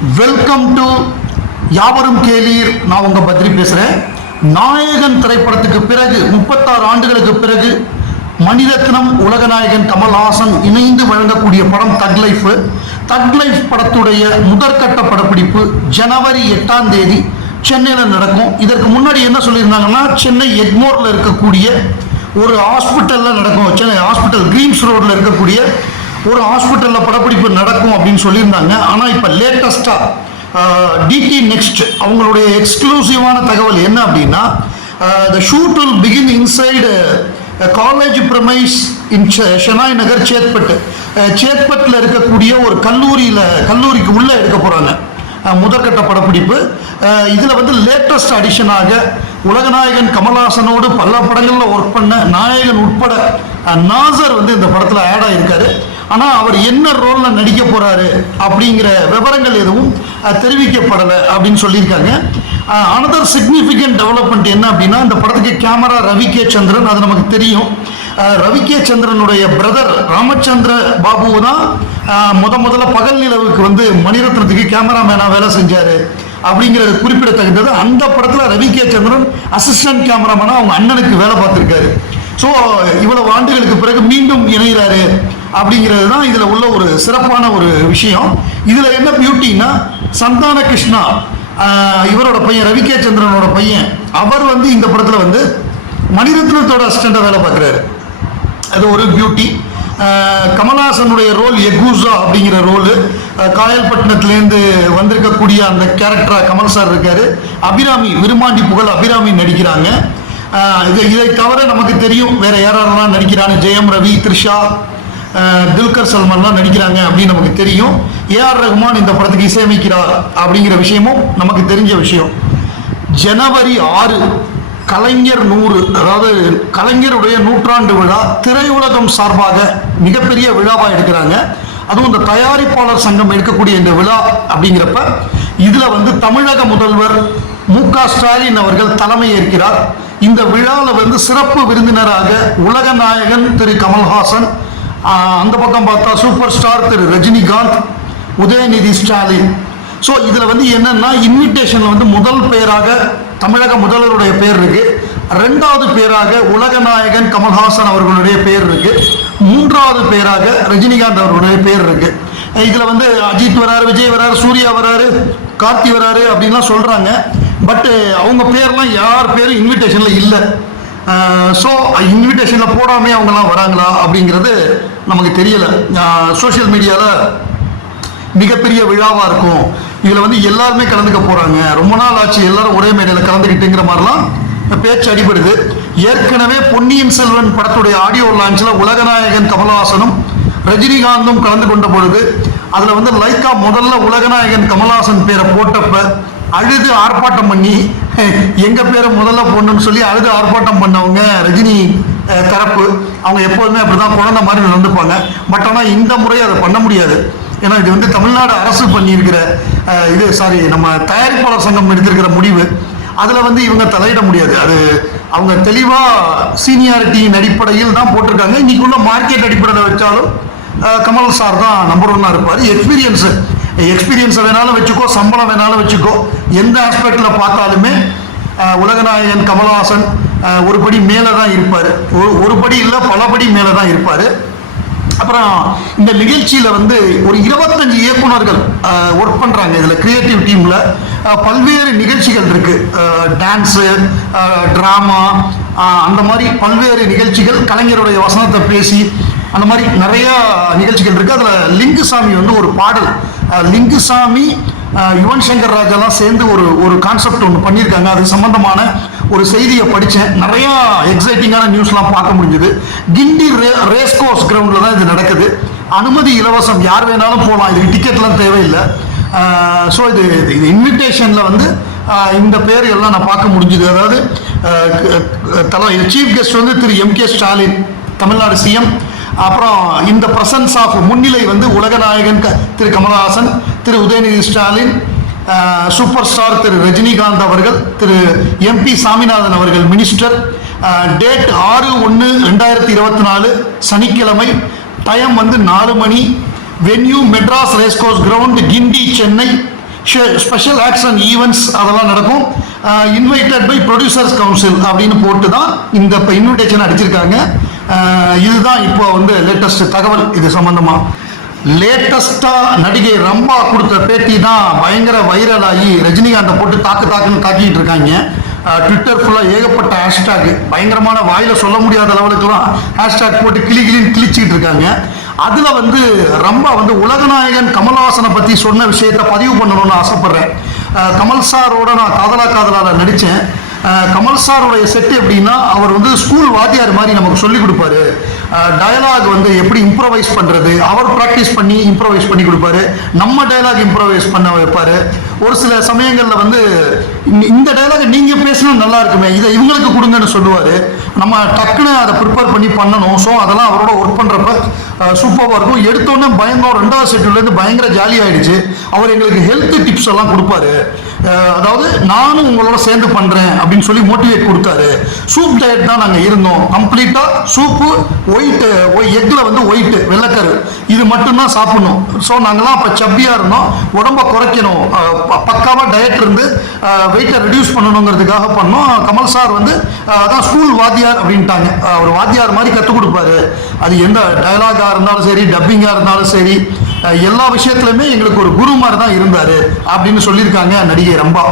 Welcome to யாவரும் கேளீர். நான் உங்க பத்ரி பேசுறேன். நாயகன் திரைப்படத்துக்கு பிறகு முப்பத்தாறு ஆண்டுகளுக்கு பிறகு மணிரத்னம் உலகநாயகன் கமல்ஹாசன் இணைந்து வழங்கக்கூடிய படம் தக் லைஃப் தக் லைஃப் படத்துடைய முதற்கட்ட படப்பிடிப்பு ஜனவரி எட்டாம் தேதி சென்னையில் நடக்கும். இதற்கு முன்னாடி என்ன சொல்லியிருந்தாங்கன்னா சென்னை எக்மோரில் இருக்கக்கூடிய ஒரு ஹாஸ்பிட்டலில் நடக்கும். சென்னை ஹாஸ்பிட்டல் கிரீம்ஸ் ரோட்டில் இருக்கக்கூடிய ஒரு ஹாஸ்பிட்டலில் படப்பிடிப்பு நடக்கும் அப்படின்னு சொல்லியிருந்தாங்க. ஆனால் இப்போ லேட்டஸ்ட்டாக டிடி நெக்ஸ்ட் அவங்களுடைய எக்ஸ்க்ளூசிவான தகவல் என்ன அப்படின்னா the shoot will begin inside college premises in Shenoy Nagar Chetpet. சேத்பட்டில் இருக்கக்கூடிய ஒரு கல்லூரியில் கல்லூரிக்கு உள்ளே எடுக்க போகிறாங்க முதற்கட்ட படப்பிடிப்பு. இதில் வந்து லேட்டஸ்ட் அடிஷனாக உலகநாயகன் கமல்ஹாசனோடு பல படங்களில் ஒர்க் பண்ண நாயகன் உட்பட நாசர் வந்து இந்த படத்தில் ஆட் ஆகியிருக்காரு ஆனால் அவர் என்ன ரோலில் நடிக்க போகிறாரு அப்படிங்கிற விவரங்கள் எதுவும் தெரிவிக்கப்படலை அப்படின்னு சொல்லியிருக்காங்க. அனதர் சிக்னிஃபிகண்ட் டெவலப்மெண்ட் என்ன அப்படின்னா இந்த படத்துக்கு கேமரா ரவி கே சந்திரன் அது நமக்கு தெரியும். ரவி கே சந்திரனுடைய பிரதர் ராமச்சந்திர பாபு தான் முத முதல்ல பகல் நிலவுக்கு வந்து மணிரத்னத்துக்கு கேமராமேனாக வேலை செஞ்சார் அப்படிங்கிறது குறிப்பிடத்தகுந்தது. அந்த படத்தில் ரவி கே சந்திரன் அசிஸ்டன்ட் கேமராமேனாக அவங்க அண்ணனுக்கு வேலை பார்த்துருக்காரு. ஸோ இவ்வளவு ஆண்டுகளுக்கு பிறகு மீண்டும் இணைகிறாரு. அப்படிங்கிறது தான் இதில் உள்ள ஒரு சிறப்பான ஒரு விஷயம். இதில் என்ன பியூட்டின்னா சந்தான கிருஷ்ணா இவரோட பையன் ரவிகே சந்திரனோட பையன் அவர் வந்து இந்த படத்தில் வந்து மணிரத்னத்தோட அசிஸ்டண்ட்டாக வேலை பார்க்குறாரு. அது ஒரு பியூட்டி கமல்ஹாசனுடைய ரோல் எகூசா அப்படிங்கிற ரோலு காயல்பட்டினத்துலேருந்து வந்திருக்கக்கூடிய அந்த கேரக்டராக கமல் சார் இருக்கார். அபிராமி விருமாண்டி புகழ் அபிராமி நடிக்கிறாங்க. இதை இது இதை தவிர நமக்கு தெரியும் வேற யாரெல்லாம் நடிக்கிறாங்க? ஜெயம் ரவி த்ரிஷா துல்கர் சல்மான்லாம் நடிக்கிறாங்க அப்படின்னு நமக்கு தெரியும். ஏஆர் ரஹ்மான் இந்த படத்துக்கு இசையமைக்கிறார் அப்படிங்கிற விஷயமும் நமக்கு தெரிஞ்ச விஷயம். ஜனவரி ஆறு கலைஞர் நூறு அதாவது கலைஞருடைய நூற்றாண்டு விழா திரையுலகம் சார்பாக மிகப்பெரிய விழாவாக எடுக்கிறாங்க. அதுவும் இந்த தயாரிப்பாளர் சங்கம் எடுக்கக்கூடிய இந்த விழா அப்படிங்கிறப்ப இதில் வந்து தமிழக முதல்வர் மு க ஸ்டாலின் அவர்கள் தலைமை ஏற்கிறார். இந்த விழாவில் வந்து சிறப்பு விருந்தினராக உலக நாயகன் திரு கமல்ஹாசன் அந்த பக்கம் பார்த்தா super star Thiru Rajinikanth Udhayanidhi Stalin. So இதில் வந்து என்னன்னா இன்விடேஷனில் வந்து முதல் பேராக தமிழக முதல்வருடைய பேர் இருக்கு. ரெண்டாவது பேராக உலகநாயகன் கமல்ஹாசன் அவர்களுடைய பேர் இருக்கு. மூன்றாவது பேராக ரஜினிகாந்த் அவர்களுடைய பேர் இருக்கு. இதில் வந்து அஜித் வராரு விஜய் வராரு சூர்யா வராரு கார்த்தி வராரு அப்படின்லாம் சொல்கிறாங்க பட்டு அவங்க பேர்லாம் யார் பேரும் இன்விடேஷனில் இல்லை. ஸோ இன்விடேஷனில் போடாமே அவங்கெல்லாம் வராங்களா அப்படிங்கிறது நமக்கு தெரியலை. சோஷியல் மீடியாவில் மிகப்பெரிய விழாவாக இருக்கும். இதில் வந்து எல்லாருமே கலந்துக்க போகிறாங்க ரொம்ப நாள் ஆச்சு எல்லாரும் ஒரே மேடையில் கலந்துக்கிட்டுங்கிற மாதிரிலாம் பேச்சு அடிபடுது. ஏற்கனவே பொன்னியின் செல்வன் படத்துடைய ஆடியோ லான்ச்சில் உலகநாயகன் கமல்ஹாசனும் ரஜினிகாந்தும் கலந்து கொண்ட பொழுது அதில் வந்து லைக்கா முதல்ல உலகநாயகன் கமல்ஹாசன் பேரை போட்டப்ப அழுது ஆர்ப்பாட்டம் பண்ணி எங்கள் பேரை முதல்ல போடணும்னு சொல்லி அழுது ஆர்ப்பாட்டம் பண்ணவங்க ரஜினி தரப்பு அவங்க எப்போதுமே அப்படிதான் குழந்த மாதிரி நடந்துப்பாங்க. பட் ஆனால் இந்த முறை அதை பண்ண முடியாது. ஏன்னா இது வந்து தமிழ்நாடு அரசு பண்ணியிருக்கிற இது சாரி நம்ம தயாரிப்பாளர் சங்கம் எடுத்திருக்கிற முடிவு. அதில் வந்து இவங்க தலையிட முடியாது. அது அவங்க தெளிவாக சீனியாரிட்டியின் அடிப்படையில் தான் போட்டிருக்காங்க. இன்றைக்குள்ள மார்க்கெட் அடிப்படையில் வச்சாலும் கமல் சார் தான் நம்பர் ஒன்னாக இருப்பார். எக்ஸ்பீரியன்ஸு எக்ஸ்பீரியன்ஸை வேணாலும் வச்சுக்கோ சம்பளம் வேணாலும் வச்சுக்கோ. எந்த ஆஸ்பெக்டில் பார்த்தாலுமே உலகநாயகன் கமல்ஹாசன் ஒரு படி மேலே தான் இருப்பார். ஒரு ஒரு படி இல்லை பல படி மேலே தான் இருப்பார். அப்புறம் இந்த நிகழ்ச்சியில் வந்து ஒரு இருபத்தஞ்சு இயக்குனர்கள் ஒர்க் பண்ணுறாங்க இதில் க்ரியேட்டிவ் டீமில் பல்வேறு நிகழ்ச்சிகள் இருக்குது டான்ஸு ட்ராமா அந்த மாதிரி பல்வேறு நிகழ்ச்சிகள் கலைஞருடைய வசனத்தை பேசி அந்த மாதிரி நிறையா நிகழ்ச்சிகள் இருக்குது அதில் லிங்குசாமி வந்து ஒரு பாடல். லிங்குசாமி யுவன் சங்கர் ராஜாலாம் சேர்ந்து ஒரு ஒரு கான்செப்ட் ஒன்று பண்ணியிருக்காங்க. அது சம்பந்தமான ஒரு செய்தியை படித்தேன் நிறையா எக்ஸைட்டிங்கான நியூஸ்லாம் பார்க்க முடிஞ்சுது. கிண்டி ரே ரேஸ் கோர்ஸ் கிரவுண்டில் தான் இது நடக்குது. அனுமதி இலவசம் யார் வேணாலும் போகலாம் இதுக்கு டிக்கெட்லாம் தேவையில்லை. ஸோ இது இது இன்விடேஷனில் வந்து இந்த பேர் எல்லாம் நான் பார்க்க முடிஞ்சுது. அதாவது ஆஹ், தலை சீஃப் கெஸ்ட் வந்து Thiru M K Stalin Tamil Nadu CM அப்புறம் இந்த பிரசன்ஸ் ஆஃப் முன்னிலை வந்து உலகநாயகன் க- திரு கமல்ஹாசன் திரு உதயநிதி ஸ்டாலின் சூப்பர் ஸ்டார் திரு ரஜினிகாந்த் அவர்கள் திரு எம்பி சாமிநாதன் அவர்கள் மினிஸ்டர் டேட் ஆறு ஒன்று ரெண்டாயிரத்தி இருபத்தி நாலு சனிக்கிழமை டைம் வந்து நாலு மணி. Venue Madras racecourse ground Guindy Chennai. Special action events அதெல்லாம் நடக்கும். இன்வைட்டட் பை ப்ரொடியூசர்ஸ் கவுன்சில் அப்படின்னு போட்டு தான் இந்த இப்போ இன்விடேஷன் அடிச்சிருக்காங்க இதுதான் இப்போ வந்து லேட்டஸ்ட் தகவல். இது சம்மந்தமாக லேட்டஸ்டாக நடிகை ரம்பா கொடுத்த பேட்டி தான் பயங்கர வைரல் ஆகி ரஜினிகாந்தை போட்டு தாக்கு தாக்குன்னு தாக்கிட்டு இருக்காங்க. ட்விட்டர் ஃபுல்லாக ஏகப்பட்ட ஹேஷ்டேக் பயங்கரமான வாயில் சொல்ல முடியாத லெவலுக்குலாம் ஹேஷ்டேக் போட்டு கிளி கிளின்னு கிழிச்சிக்கிட்டு இருக்காங்க. அதில் வந்து ரொம்ப வந்து உலகநாயகன் கமல்ஹாசனை பற்றி சொன்ன விஷயத்தை பதிவு பண்ணணும்னு ஆசைப்பட்றேன். கமல் சாரோட நான் காதலா காதலால நடித்தேன் கமல் சாருடைய செட் எப்படின்னா அவர் வந்து ஸ்கூல் வாத்தியார் மாதிரி நமக்கு சொல்லி கொடுப்பாரு. டயலாக் வந்து எப்படி இம்ப்ரவைஸ் பண்ணுறது அவர் ப்ராக்டிஸ் பண்ணி இம்ப்ரவைஸ் பண்ணி கொடுப்பாரு. நம்ம டயலாக் இம்ப்ரவைஸ் பண்ண வைப்பார். ஒரு சில சமயங்களில் வந்து இந்த- இந்த டயலாக் நீங்கள் பேசினா நல்லா இருக்குமே இதை இவங்களுக்கு கொடுங்கன்னு சொல்லுவார். நம்ம டக்குன்னு அதை ப்ரிப்பேர் பண்ணி பண்ணணும். ஸோ அதெல்லாம் அவரோட ஒர்க் பண்ணுறப்ப சூப்பராக இருக்கும். எடுத்தோன்னே பயங்கரம் ரெண்டாவது செட்டுலேருந்து பயங்கர ஜாலியாகிடுச்சு அவர் எங்களுக்கு ஹெல்த் டிப்ஸ் எல்லாம் கொடுப்பாரு. அதாவது நானும் உங்களோட சேர்ந்து பண்ணுறேன் அப்படின்னு சொல்லி மோட்டிவேட் கொடுத்தாரு. சூப் டயட் தான் நாங்கள் இருந்தோம். கம்ப்ளீட்டாக சூப்பு ஒயிட்டு எக்கில் வந்து ஒயிட்டு வெள்ளைக்கரு. இது மட்டும்தான் சாப்பிடணும். ஸோ நாங்களாம் அப்போ சப்பியாக இருந்தோம். உடம்ப குறைக்கணும். பக்காவாக பக்காவா டயட் இருந்து வெயிட்டை ரெடியூஸ் பண்ணணுங்கிறதுக்காக பண்ணோம். கமல் சார் வந்து அதான் ஸ்கூல் வாத்தியார் அப்படின்ட்டாங்க. அவர் வாத்தியார் மாதிரி கற்றுக் கொடுப்பாரு. அது எந்த டயலாகாக இருந்தாலும் சரி டப்பிங்காக இருந்தாலும் சரி எல்லா விஷயத்துலையுமே எங்களுக்கு ஒரு குரு மாதிரி தான் இருந்தார் அப்படின்னு சொல்லியிருக்காங்க நடிகை ரம்பா.